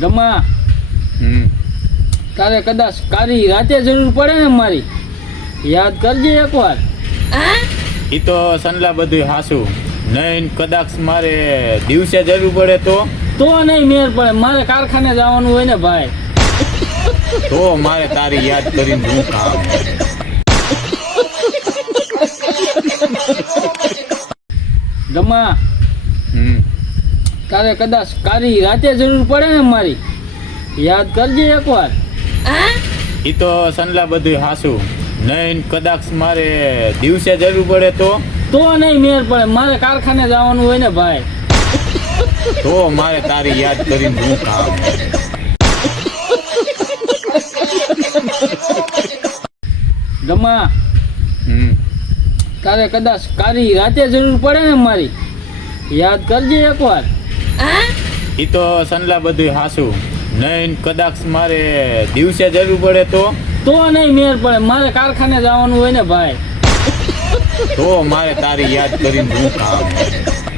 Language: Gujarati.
ગમા તારે કદાચ કારી રાતે જરૂર પડે ને મારી, યાદ કરજે એકવાર. ઈ તો સનલા બધું હાસું નહીં, કદાચ મારે દિવસે જરૂર પડે તો નહીં મેર પડે, મારે કારખાને જવાનું હોય ને ભાઈ. તો મારે તારી યાદ કરીને શું કામ. ગમા તારે કદાચ કારી રાતે જરૂર પડે ને મારી, યાદ કરજે એકવાર. ઈ તો સનલા બધું હાસું નહીં, કદાચ મારે દિવસે જરૂર પડે તો નહીં મેર પડે, મારે કારખાને જવાનું હોય ને ભાઈ. તો મારે તારી યાદ કરીને શું કામ. ગમા તારે કદાચ કારી રાતે જરૂર પડે ને મારી, યાદ કરજે એકવાર. ઈ તો સનલા બધું હાસું નહીં, કદાચ મારે દિવસે જરૂર પડે તો નહીં મેર પડે, મારે કારખાને જવાનું હોય ને ભાઈ. તો મારે તારી યાદ કરીને શું કામ.